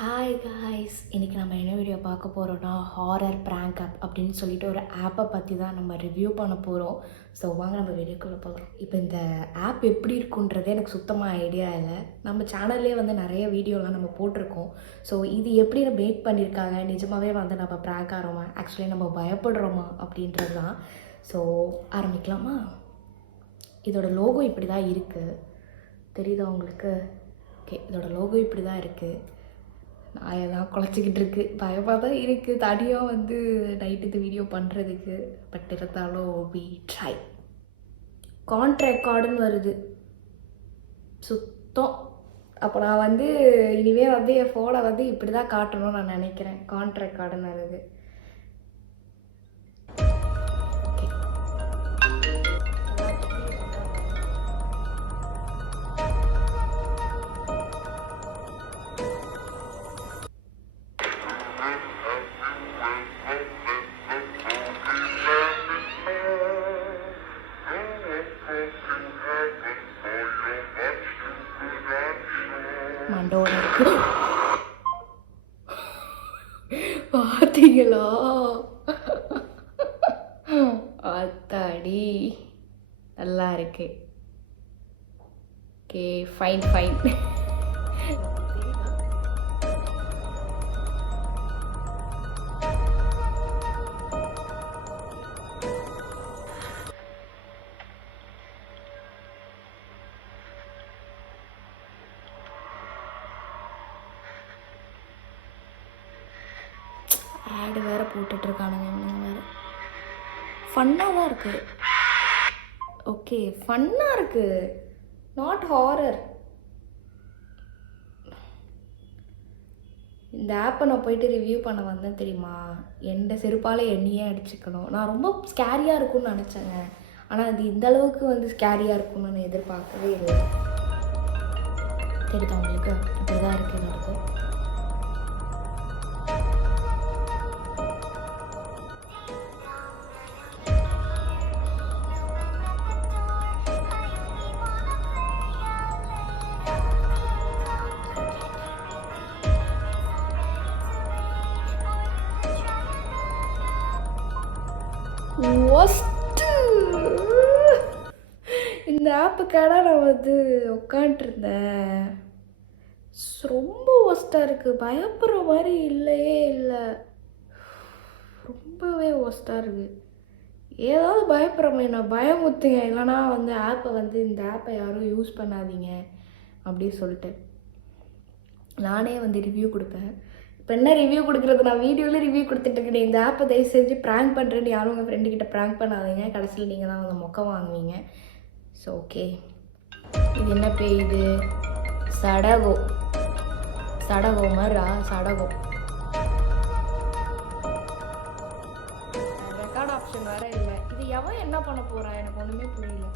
Hi guys, இன்றைக்கி நம்ம என்ன வீடியோ பார்க்க போகிறோன்னா ஹாரர் ப்ராங்க் ஆப் அப்படின்னு சொல்லிட்டு ஒரு ஆப்பை பற்றி தான் நம்ம ரிவ்யூ பண்ண போகிறோம். ஸோ வாங்க நம்ம வீடியோக்குள்ளே போகிறோம். இப்போ இந்த ஆப் எப்படி இருக்குன்றதே எனக்கு சுத்தமாக ஐடியா இல்லை. நம்ம சேனல்லே வந்து நிறைய வீடியோலாம் நம்ம போட்டிருக்கோம். ஸோ இது எப்படி மேக் பண்ணியிருக்காங்க, நிஜமாகவே வந்து நம்ம ப்ராங்க் ஆகிறோமா, ஆக்சுவலி நம்ம பயப்படுறோமா அப்படின்றது தான். ஸோ ஆரம்பிக்கலாமா? இதோட லோகோ இப்படி தான் இருக்குது, தெரியுதா உங்களுக்கு? ஓகே, இதோட லோகோ இப்படி தான் இருக்குது. நாயெல்லாம் குழச்சிக்கிட்டு இருக்கு, பயமாக தான் இருக்குது தனியாக வந்து நைட்டு இந்த வீடியோ பண்ணுறதுக்கு. பட் இருந்தாலும் வி ட்ரை. கான்ட்ராக்ட் வருது சுத்தம். அப்போ நான் வந்து இனிமேல் வந்து என் ஃபோனை வந்து இப்படி தான் காட்டணும்னு நான் நினைக்கிறேன். கான்ட்ராக்ட் கார்டுன்னு வருது. மண்டோட இருக்கு, பார்த்தீங்களா? அத்தாடி, நல்லா இருக்கு. Okay, fine fine. ஆடு வேறு போட்டுட்ருக்கானுங்க இன்னும் வேறு. ஃபன்னாக தான் இருக்குது. ஓகே, ஃபன்னாக இருக்குது, நாட் ஹாரர். இந்த ஆப்பை நான் போயிட்டு ரிவ்யூ பண்ண வந்தேன் தெரியுமா? எந்த செருப்பால் என்னையே அடிச்சுக்கணும். நான் ரொம்ப ஸ்கேரியாக இருக்கும்னு நினச்சேங்க. ஆனால் அது இந்த அளவுக்கு வந்து ஸ்கேரியாக இருக்கும்னு நான் எதிர்பார்க்கவே இல்லை. தெரியுதா உங்களுக்கு? இப்படி தான் இருக்குது எனக்கு. இந்த ஆப்புக்காக நான் வந்து உட்காண்ட்ருந்தேன். ரொம்ப ஒஸ்ட்டாக இருக்குது, பயப்படுற மாதிரி இல்லையே இல்லை, ரொம்பவே ஒஸ்ட்டாக இருக்குது. ஏதாவது பயப்படுறமே, நான் பயமுத்துங்க, இல்லைனா வந்து ஆப்பை வந்து இந்த ஆப்பை யாரும் யூஸ் பண்ணாதீங்க அப்படின்னு சொல்லிட்டு நானே வந்து ரிவ்யூ கொடுப்பேன். இப்போ என்ன ரிவ்யூ கொடுக்குறது, நான் வீடியோவில் ரிவ்யூ கொடுத்துட்ருக்கேன். இந்த ஆப்பை தயவு செஞ்சு ப்ராங்க் பண்ணுறேன்னு யாரும் உங்கள் ஃப்ரெண்டுக்கிட்ட ப்ராங்க் பண்ணாதீங்க, கடைசியில் நீங்கள் தான் வந்து மொக்க வாங்குவீங்க. ஸோ ஓகே, இது என்ன பேய்? இது சடகோ. சடகோ மாதிரா? சடகோ ரெக்கார்ட் ஆப்ஷன் வேறு இல்லை. இது எவன் என்ன பண்ண போகிறான், எனக்கு ஒன்றுமே புரியல.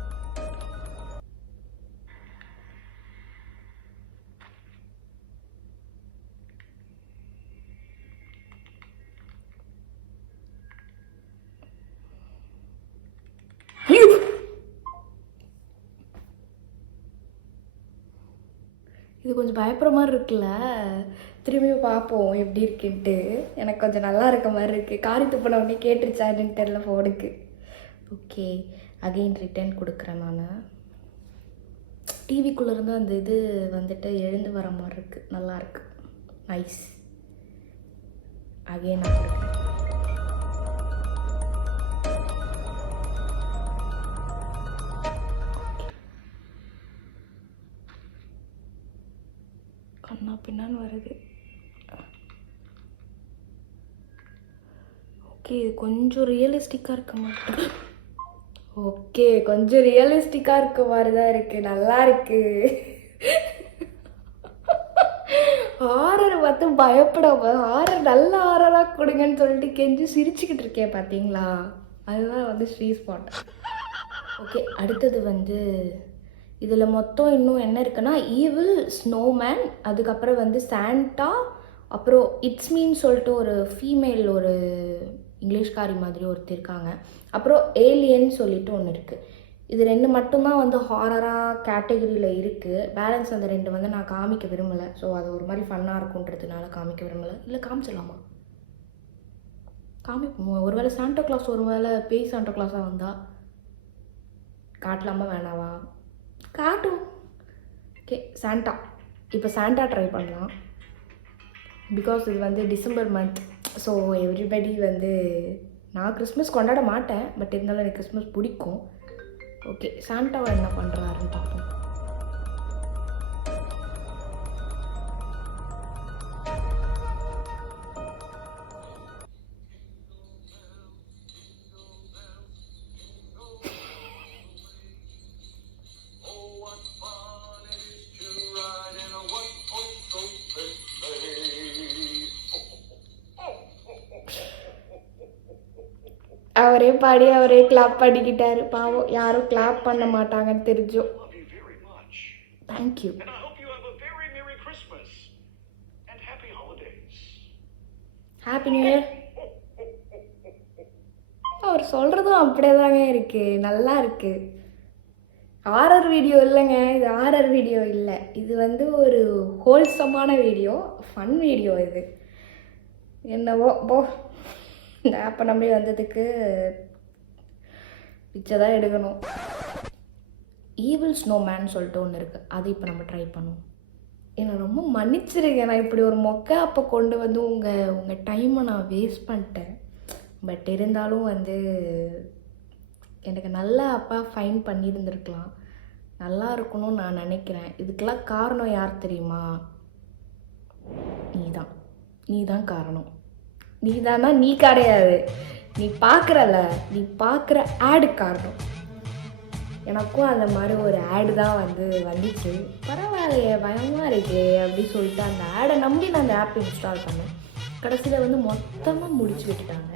இது கொஞ்சம் பயப்படுற மாதிரி இருக்குல்ல, திரும்பியும் பார்ப்போம் எப்படி இருக்குன்ட்டு. எனக்கு கொஞ்சம் நல்லா இருக்க மாதிரி இருக்குது. காரி துப்பின உடனே கேட்டுருச்சான்னு தெரில ஃபோனுக்கு. ஓகே, அகெயின் ரிட்டர்ன் கொடுக்குறேன். நான் டிவிக்குள்ளேருந்து அந்த இது வந்துட்டு எழுந்து வர மாதிரி இருக்குது, நல்லாயிருக்கு, நைஸ். அகெயின் நான் கொடுக்குறேன். கண்ணா பின்னான்னு வருது. ஓகே, இது கொஞ்சம் ரியலிஸ்டிக்காக இருக்க மாட்டேன். ஓகே, கொஞ்சம் ரியலிஸ்டிக்காக இருக்க மாதிரி தான் இருக்குது, நல்லா இருக்குது. ஹாரர் பார்த்து பயப்படாம ஹாரர், நல்ல ஹாரராக கொடுங்கன்னு சொல்லிட்டு கெஞ்சி சிரிச்சுக்கிட்டு இருக்கேன் பார்த்தீங்களா? அதுதான் வந்து ஸ்ரீ ஸ்பாட். ஓகே, அடுத்தது வந்து இதில் மொத்தம் இன்னும் என்ன இருக்குன்னா, ஈவில், ஸ்னோமேன், அதுக்கப்புறம் வந்து சாண்டா, அப்புறம் இட்ஸ் மீன் சொல்லிட்டு ஒரு ஃபீமேல், ஒரு இங்கிலீஷ்காரி மாதிரி ஒருத்தர் இருக்காங்க, அப்புறம் ஏலியன் சொல்லிட்டு ஒன்று இருக்குது. இது 2 மட்டும்தான் வந்து ஹாரராக கேட்டகரியில் இருக்குது. பேலன்ஸ் அந்த 2 வந்து நான் காமிக்க விரும்பலை. ஸோ அது ஒரு மாதிரி ஃபன்னாக இருக்குன்றதுனால காமிக்க விரும்பலை. இல்லை காமிச்சிடலாமா? காமிப்போம். ஒருவேளை சாண்டா கிளாஸ், ஒருவேளை பேய் சாண்டா கிளாஸாக வந்தால் காட்டலாமா வேணாவா? காட்டும். Okay, Santa. இப்போ சாண்டா ட்ரை பண்ணலாம். பிகாஸ் இது வந்து டிசம்பர் மந்த். ஸோ எவ்ரிபடி வந்து நான் கிறிஸ்மஸ் கொண்டாட மாட்டேன், பட் இருந்தாலும் எனக்கு கிறிஸ்மஸ் பிடிக்கும். ஓகே, சாண்டாவை என்ன பண்ணுறாருன்னு பார்ப்போம். அவரே பாடி அவரே கிளாப் பண்ணிக்கிட்டாரு. பாவம், யாரும் கிளாப் பண்ண மாட்டாங்கன்னு தெரிஞ்சோம். தேங்க்யூ. Happy new year. அவர் சொல்கிறதும் அப்படியே தாங்க இருக்குது, நல்லா இருக்குது. ஹாரர் வீடியோ இல்லைங்க, இது ஹாரர் வீடியோ இல்லை. இது வந்து ஒரு ஹோல்சமான வீடியோ, ஃபன் வீடியோ இது. என்னவோ போ, இந்த ஆப்பை நம்பி வந்ததுக்கு பிச்சை தான் எடுக்கணும். ஈவில் ஸ்னோமேன் சொல்லிட்டு ஒன்று இருக்குது, அது இப்போ நம்ம ட்ரை பண்ணுவோம். என்னை ரொம்ப மன்னிச்சிருங்க, நான் இப்படி ஒரு மொக்க அப்போ கொண்டு வந்து உங்கள் டைமை நான் வேஸ்ட் பண்ணிட்டேன். பட் இருந்தாலும் வந்து எனக்கு நல்லா அப்பா ஃபைன் பண்ணியிருந்துருக்கலாம், நல்லா இருக்கணும்னு நான் நினைக்கிறேன். இதுக்கெல்லாம் காரணம் யார் தெரியுமா? நீ தான் காரணம். நீ தானா? நீ கிடையாது, நீ பார்க்குறல, நீ பார்க்குற ஆடு காரணம். எனக்கும் அந்த மாதிரி ஒரு ஆடு தான் வந்துச்சு. பரவாயில்லையே, பயமாக இருக்கே அப்படி சொல்லிட்டு அந்த ஆடை நம்பி நான் அந்த ஆப் இன்ஸ்டால் பண்ணேன். கடைசியில் வந்து மொத்தமாக முடிச்சு விட்டுட்டாங்க.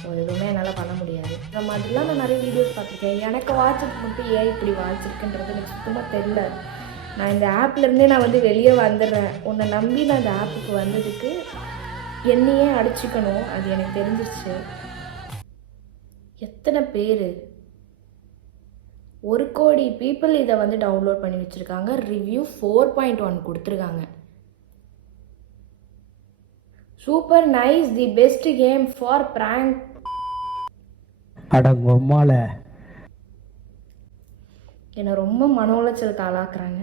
ஸோ எதுவுமே என்னால் பண்ண முடியாது. இந்த மாதிரிலாம் நான் நிறைய வீடியோஸ் பார்த்துருக்கேன். எனக்கு வாட்சப் மட்டும் ஏன் இப்படி வாட்சிருக்குன்றது எனக்கு சுத்தமாக தெரியல. நான் இந்த ஆப்லேருந்தே நான் வந்து வெளியே வந்துடுறேன். உன்னை நம்பி நான் இந்த ஆப்புக்கு வந்ததுக்கு என்னையே அடிச்சுக்கணும், அது எனக்கு தெரிஞ்சிருச்சு. எத்தனை பேர், 1 கோடி பீப்புள் இதை வந்து டவுன்லோட் பண்ணி வச்சுருக்காங்க. ரிவ்யூ 4.1 கொடுத்துருக்காங்க. Super nice, the best game for prank. அடங்கம்மால என்னை ரொம்ப மன உளைச்சலுக்கு ஆளாக்குறாங்க.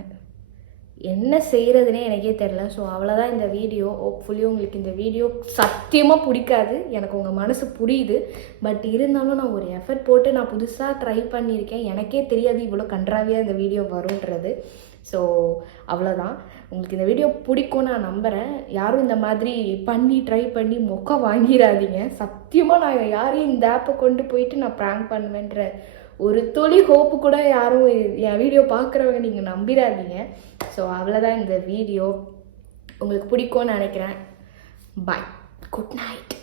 என்ன செய்கிறதுனே எனக்கே தெரில. ஸோ அவ்வளோதான் இந்த வீடியோ. ஹோப்ஃபுல்லி உங்களுக்கு இந்த வீடியோ சத்தியமாக பிடிக்காது, எனக்கு உங்கள் மனசு புரியுது. பட் இருந்தாலும் நான் ஒரு எஃபர்ட் போட்டு நான் புதுசாக ட்ரை பண்ணியிருக்கேன். எனக்கே தெரியாது இவ்வளோ கன்றாவியாக இந்த வீடியோ வரும்ன்றது. ஸோ அவ்வளோதான். உங்களுக்கு இந்த வீடியோ பிடிக்கும் நான் நம்புகிறேன். யாரும் இந்த மாதிரி ட்ரை பண்ணி மொக்க வாங்கிடாதீங்க. சத்தியமாக நான் யாரையும் இந்த ஆப்பை கொண்டு போயிட்டு நான் ப்ராங்க் பண்ணுவேன்ற ஒரு துளி ஹோப்பு கூட யாரும் என் வீடியோ பார்க்குறவங்க நீங்கள் நம்பிடாதீங்க. ஸோ அவ்வளோதான் இந்த வீடியோ. உங்களுக்கு பிடிக்கும்னு நினைக்கிறேன். பாய், குட் நைட்.